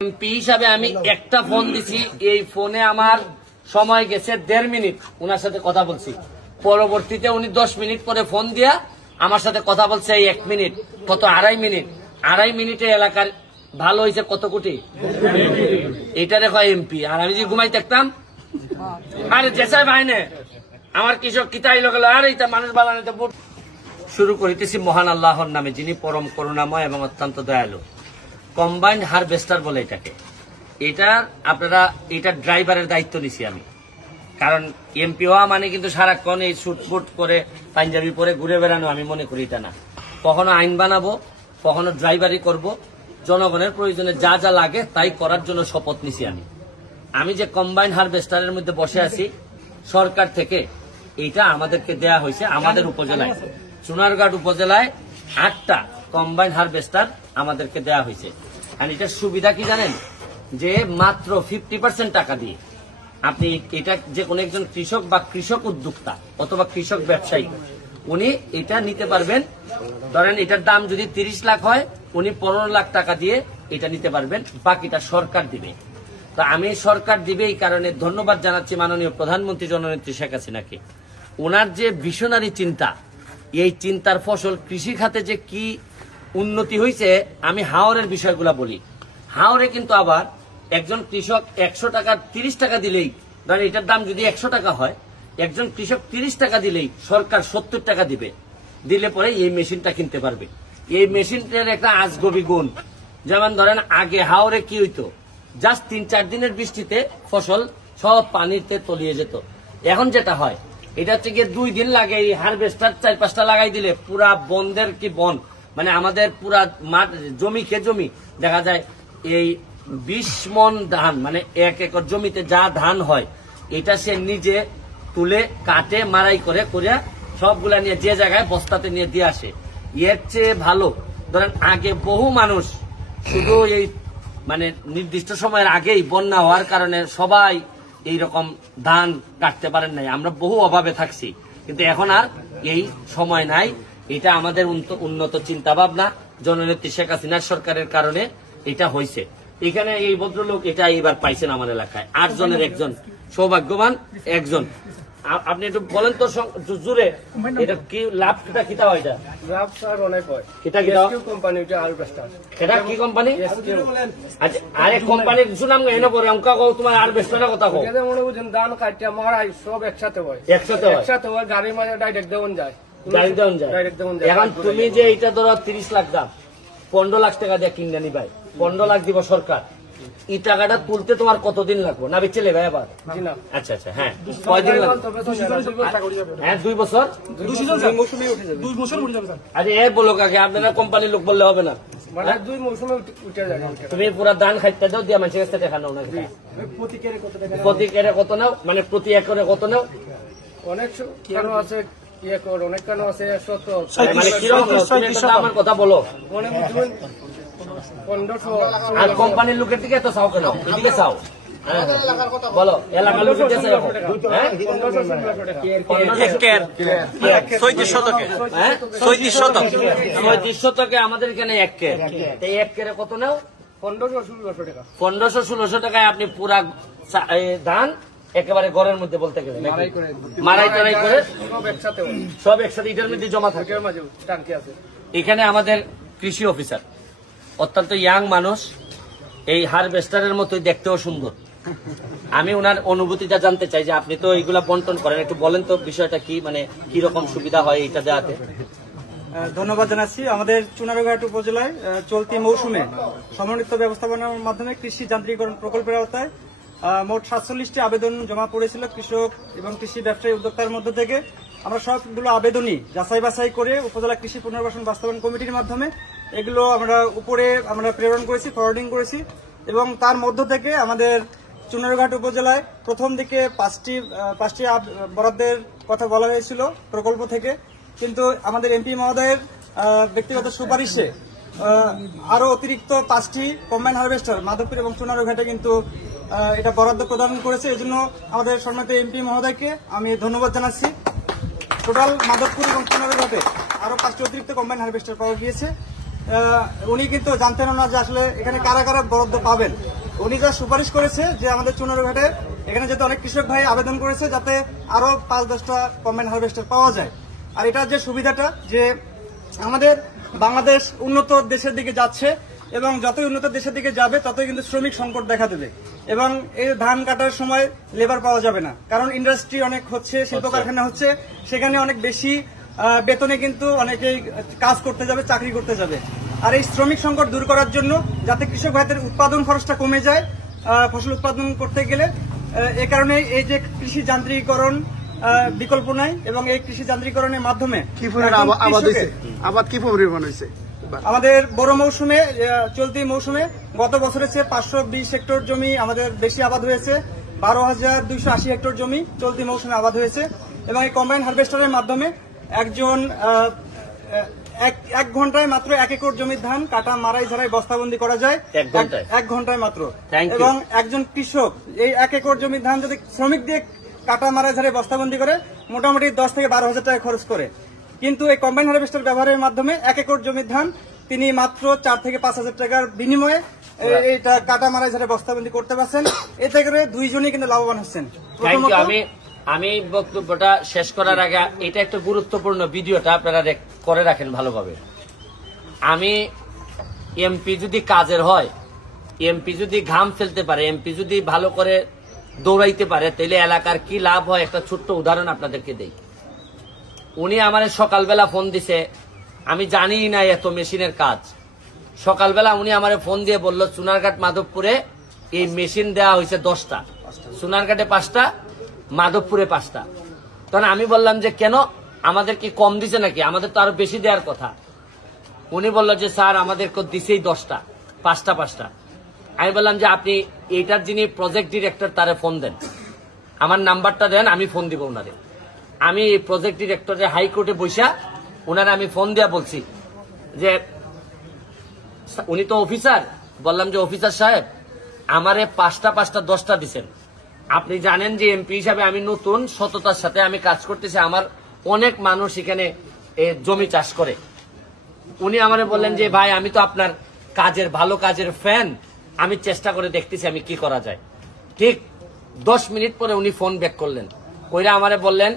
MP হিসাবে আমি একটা ফোন দিছি, এই ফোনে আমার সময় গেছে 1.5 মিনিট ওনার সাথে কথা বলছি। পরবর্তীতে উনি 10 মিনিট পরে ফোন দিয়া আমার সাথে কথা বলছে এই 1 মিনিট, কত 2.5 মিনিট। 2.5 মিনিটে এলাকার ভালো হয়েছে কত কোটি, এটা রেখা এমপি। আর আমি যে ঘুমাই থাকতাম, আরে জেসাই ভাইনে আমার কৃষক কিতাই লোক আর এইটা মানুষ বানাতে শুরু করিতেছি মহান আল্লাহর নামে, যিনি পরম করুণাময় এবং অত্যন্ত দয়ালু। কম্বাইন্ড হারভেস্টার বলে এটাকে। এটা আপনারা এটা ড্রাইভারের দায়িত্ব নিছি আমি, কারণ এমপি হওয়া মানে কিন্তু সারাক্ষণ এই শুটফুট করে পাঞ্জাবি পরে ঘুরে বেড়ানো আমি মনে করি এটা না। কখনো আইন বানাবো, কখনো ড্রাইভারি করব, জনগণের প্রয়োজনে যা যা লাগে তাই করার জন্য শপথ নিছি আমি যে কম্বাইন্ড হারভেস্টারের মধ্যে বসে আছি, সরকার থেকে এইটা আমাদেরকে দেয়া হয়েছে। আমাদের উপজেলায় চুনারঘাট উপজেলায় 8টা কম্বাইন্ড হারভেস্টার আমাদেরকে দেয়া হয়েছে। আর এটার সুবিধা কি জানেন, যে মাত্র 50% টাকা দিয়ে আপনি এটা যে কোনো একজন কৃষক বা কৃষক উদ্যোক্তা অথবা কৃষক ব্যবসায়ী উনি এটা নিতে পারবেন। ধরেন এটার দাম যদি 30 লাখ হয়, উনি 15 লাখ টাকা দিয়ে এটা নিতে পারবেন, বাকিটা সরকার দিবে। তো আমি সরকার দিবে এই কারণে ধন্যবাদ জানাচ্ছি মাননীয় প্রধানমন্ত্রী জননেত্রী শেখ হাসিনাকে। ওনার যে ভিশনারি চিন্তা, এই চিন্তার ফসল কৃষি খাতে যে কি উন্নতি হয়েছে। আমি হাওরের বিষয়গুলো বলি। হাওরে কিন্তু আবার একজন কৃষক 100 টাকা 30 টাকা দিলেই, ধরেন এটার দাম যদি 100 টাকা হয়, একজন কৃষক 30 টাকা দিলেই সরকার 70 টাকা দিবে, দিলে পরে এই মেশিনটা কিনতে পারবে। এই মেশিনটার একটা আজগবি গুণ, যেমন ধরেন আগে হাওরে কি হইতো, জাস্ট 3-4 দিনের বৃষ্টিতে ফসল সব পানিতে তলিয়ে যেত। এখন যেটা হয়, এটা হচ্ছে গিয়ে 2 দিন লাগে। এই হারভেস্টার 4-5টা লাগাই দিলে পুরা বনদের কি বন, মানে আমাদের পুরা মাঠ জমি দেখা যায় এই 20 মন ধান, মানে 1 একর জমিতে যা ধান হয় এটা সে নিজে তুলে কাটে মারাই করে সবগুলা নিয়ে যে জায়গায় বস্তাতে নিয়ে দিয়ে আসে। এর চেয়ে ভালো, ধরেন আগে বহু মানুষ শুধু এই মানে নির্দিষ্ট সময়ের আগেই বন্যা হওয়ার কারণে সবাই এইরকম ধান কাটতে পারেন নাই, আমরা বহু অভাবে থাকছি। কিন্তু এখন আর এই সময় নাই। এটা আমাদের উন্নত চিন্তা ভাবনা জননেত্রী শেখ হাসিনার সরকারের কারণে এটা হয়েছে। এখানে এই ভদ্রলোক এটা এইবার পাইছেন আমার এলাকায়, 8 জনের একজন, সৌভাগ্যবান একজন। আপনি একটু বলেন তো জুড়ে, এটা কি লাভটা কিতা হয়? এটা লাভ স্যার অনেক হয়। এটা কি কোম্পানি, এটা হারভেস্টার। এটা কি কোম্পানি? আচ্ছা, আরে কোম্পানির সুনাম এনে পরে অঙ্কা কও, তোমার হারভেস্টারের কথা কও। এটা মনে বুঝেন ধান কাটিয়া মারাই সব একসাথে হয়, একসাথে হয়। গাড়ির মাঝে ডাইরেক্ট দেওয়া যায়, এখন তুমি যে এটা ধরো 30 লাখ দাম, 15 লাখ টাকা দিয়ে কিনে নিবাই, 15 লাখ দিব সরকার। এই টাকাটা তুলতে তোমার কতদিন লাগবে না বেচলে ভাই? আবার আচ্ছা আচ্ছা, হ্যাঁ কয়দিন লাগবে? হ্যাঁ 2 বছর। আরে এ বলো কাকে, আপনারা কোম্পানির লোক বললে হবে না। তুমি পুরা ধান খাইতে দাও দিয়া মানুষের কাছে টাকা নাও না। প্রতি কেরে কত নাও, মানে প্রতি একরে কত নাও? অনেক কেন আছে, অনেক কেন আছে 100। মানে কিরকম আমার কথা বলো। আর কোম্পানির লোকের দিকে এত চাও কেন? এদিকে চাও বলো, এলাকার লোকের কাছে 35 শতকে আমাদের এখানে 1 কের। এই 1 কেরে কত নাও? 1500-1600 টাকা। 1500-1600 টাকায় আপনি পুরা ধান একেবারে ঘরের মধ্যে বলতে গেলে মারাই টারাই করে সব একসাথে এটার মধ্যে জমা থাকে। এখানে আমাদের কৃষি অফিসার অত্যন্ত ইয়াং মানুষ, এই হারভেস্টারের মতোই দেখতেও সুন্দর। আমি ওনার অনুভূতিটা জানতে চাই যে আপনি তো এইগুলা বন্টন করেন, একটু বলেন তো বিষয়টা কি, মানে কি রকম সুবিধা হয় এইটা দেওয়াতে? ধন্যবাদ জানাচ্ছি। আমাদের চুনারঘাট উপজেলায় চলতি মৌসুমে সমন্বিত ব্যবস্থাপনার মাধ্যমে কৃষি যান্ত্রিকরণ প্রকল্পের আওতায় মোট 47টি আবেদন জমা পড়েছিল কৃষক এবং কৃষি ব্যবসায়ী উদ্যোক্তার মধ্য থেকে। আমরা সবগুলো আবেদনই যাচাই বাছাই করে উপজেলা কৃষি পুনর্বাসন বাস্তবায়ন কমিটির মাধ্যমে এগুলো আমরা প্রেরণ করেছি, ফরওয়ার্ডিং করেছি। এবং তার মধ্য থেকে আমাদের চুনারঘাট উপজেলায় প্রথম দিকে 5টি বরাদ্দের কথা বলা হয়েছিল প্রকল্প থেকে, কিন্তু আমাদের এমপি মহোদয়ের ব্যক্তিগত সুপারিশে আরো অতিরিক্ত 5টি কম্বাইন্ড হারভেস্টার মাধবপুর এবং চুনারঘাটে কিন্তু এটা বরাদ্দ প্রদান করেছে। এই জন্য আমাদের সম্মানিত এমপি মহোদয়কে আমি ধন্যবাদ জানাচ্ছি। টোটাল মাধবপুর এবং চুনারঘাটে আরো 5টি অতিরিক্ত কম্বাইন্ড হারভেস্টার পাওয়া গিয়েছে। উনি কিন্তু জানতেন না যে আসলে এখানে কারা কারা বরাদ্দ পাবেন। উনি যা সুপারিশ করেছে যে আমাদের চুনারুঘাটে এখানে যাতে অনেক কৃষক ভাই আবেদন করেছে যাতে আরো 5-10টা কম্বাইন হারভেস্টার পাওয়া যায়। আর এটার যে সুবিধাটা যে আমাদের বাংলাদেশ উন্নত দেশের দিকে যাচ্ছে এবং যতই উন্নত দেশের দিকে যাবে ততই কিন্তু শ্রমিক সংকট দেখা দেবে এবং এই ধান কাটার সময় লেবার পাওয়া যাবে না, কারণ ইন্ডাস্ট্রি অনেক হচ্ছে, শিল্প কারখানা হচ্ছে, সেখানে অনেক বেশি বেতনে কিন্তু অনেকেই কাজ করতে যাবে, চাকরি করতে যাবে। আর এই শ্রমিক সংকট দূর করার জন্য যাতে কৃষক ভাইদের উৎপাদন খরচটা কমে যায় ফসল উৎপাদন করতে গেলে, এই কারণে এই যে কৃষি যান্ত্রিকীকরণ বিকল্প নাই এবং এই কৃষি যান্ত্রিকীকরণের মাধ্যমে আবাদ কি পরিমাণ হয়েছে আমাদের বড় মৌসুমে, চলতি মৌসুমে গত বছরের চেয়ে 520 হেক্টর জমি আমাদের বেশি আবাদ হয়েছে, 12,280 হেক্টর জমি চলতি মৌসুমে আবাদ হয়েছে এবং এই কম্বাইন হারভেস্টারের মাধ্যমে একজন এক ঘন্টায় মাত্র 1 একর জমির ধান কাটা, মারাই, ঝাড়াই, বস্তাবন্দি করা যায় 1 ঘন্টায় মাত্র। এবং একজন কৃষক এই 1 একর জমির ধান যদি শ্রমিক দিয়ে কাটা, মারাই, ঝাড়াই, বস্তাবন্দি করে মোটামুটি 10 থেকে 12,000 টাকা খরচ করে, কিন্তু এই কম্বাইন হারভেস্টার ব্যবহারের মাধ্যমে 1 একর জমির ধান তিনি মাত্র 4 থেকে 5,000 টাকার বিনিময়ে এটা কাটা, মারাই, ঝাড়াই, বস্তাবন্দি করতে পারছেন। এতে করে দুইজনই কিন্তু লাভবান হচ্ছেন। আমি বক্তব্যটা শেষ করার আগে এটা একটা গুরুত্বপূর্ণ ভিডিওটা আপনারা করে রাখেন ভালোভাবে। আমি এমপি যদি কাজের হয়, এমপি যদি ঘাম ফেলতে পারে, এমপি যদি ভালো করে দৌড়াইতে পারে, তাহলে এলাকার কি লাভ হয় একটা ছোট্ট উদাহরণ আপনাদেরকে দেই। উনি আমার সকালবেলা ফোন দিছে, আমি জানি না এত মেশিনের কাজ। সকালবেলা উনি আমার ফোন দিয়ে বলল চুনারঘাট মাধবপুরে এই মেশিন দেওয়া হয়েছে 10টা, চুনারঘাটে 5টা, মাধবপুরে 5টা। তখন আমি বললাম যে কেন, আমাদের কি কম দিছে নাকি, আমাদের তো আরো বেশি দেওয়ার কথা। উনি বলল যে স্যার আমাদেরকে দিছেই 10টা, 5টা। আমি বললাম যে আপনি এইটার যিনি প্রজেক্ট ডিরেক্টর তারে ফোন দেন, আমার নাম্বারটা দেন, আমি ফোন দিব ওনারে। আমি প্রজেক্ট ডিরেক্টরে হাইকোর্টে বৈশা ওনারা আমি ফোন দিয়া বলছি যে উনি তো অফিসার, বললাম যে অফিসার সাহেব আমারে 5টা 10টা দিচ্ছেন, আপনি জানেন যে এমপি হিসাবে আমি নতুন, সততার সাথে আমি কাজ করতেছি, আমার অনেক মানুষ এখানে জমি চাষ করে। উনি আমারে বললেন যে ভাই আমি তো আপনার কাজের, ভালো কাজের ফ্যান, আমি চেষ্টা করে দেখতেছি আমি কি করা যায়। ঠিক 10 মিনিট পরে উনি ফোন ব্যাক করলেন, কইরা আমারে বললেন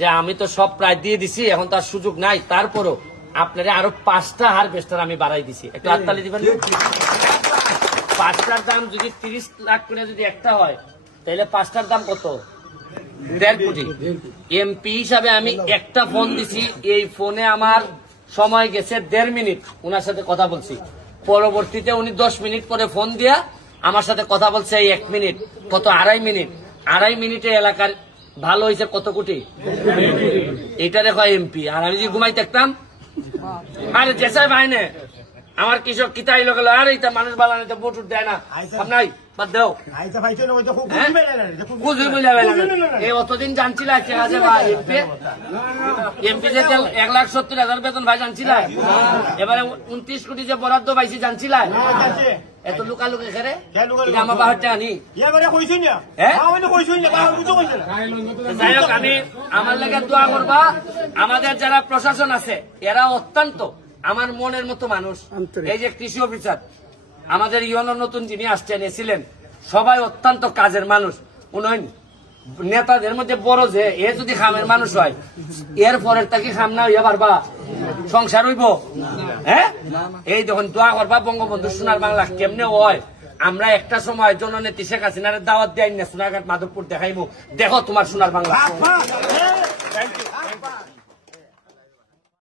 যে আমি তো সব প্রায় দিয়ে দিছি, এখন তার সুযোগ নাই, তারপরও আপনারা আরো 5টা হারভেস্টার আমি বাড়াই দিছি। একটু হাততালি দিবেন। 5টার দাম যদি 30 লাখ করে যদি একটা হয়, তাহলে 5টার দাম কত? 1.5 কোটি। এমপি হিসাবে আমি একটা ফোন দিছি, এই ফোনে আমার সময় গেছে 1.5 মিনিট, ওনার সাথে কথা বলছি। পরবর্তীতে উনি 10 মিনিট পরে ফোন দিয়া আমার সাথে কথা বলছে এই 1 মিনিট, কত 2.5 মিনিট। 2.5 মিনিটে এলাকার ভালো হয়েছে কত কোটি, এটা দেখো এমপি। আর আমি যদি ঘুমাই থাকতাম, আরে জেসাই ভাই নে আমার কৃষক কিতাই লোক, আরে এটা মানুষ বালানো ভোট দেয় না, আপনাই বাদ দেও অতদিন জানছিল এমপি যে 1,70,000 বেতন ভাই জানছিল, এবারে 29 কোটি যে বরাদ্দ পাইছি জানছিল, এত লুকালুকি খেরে আমার বাহার টাকা নি। যাই হোক, আমি আমার লেগে দোয়া করবা, আমাদের যারা প্রশাসন আছে এরা অত্যন্ত আমার মনের মতো মানুষ। এই যে কৃষি অফিসার আমাদের ইউনিয়ন নতুন যিনি আসছেন এসেছিলেন, সবাই অত্যন্ত কাজের মানুষ। উন্নয়ন নেতাদের মধ্যে বড় যে এ যদি খামের মানুষ হয়, এর পরের তাকে খাম না হইয়া পারবা, সংসার হইব? হ্যাঁ, এই দেখুন দোয়া করবা বঙ্গবন্ধু সোনার বাংলা কেমনে হয়। আমরা একটা সময় জননেত্রী শেখ হাসিনার দাওয়াত দেয় না, সোনারঘাট মাধবপুর দেখাইবো, দেখো তোমার সোনার বাংলা।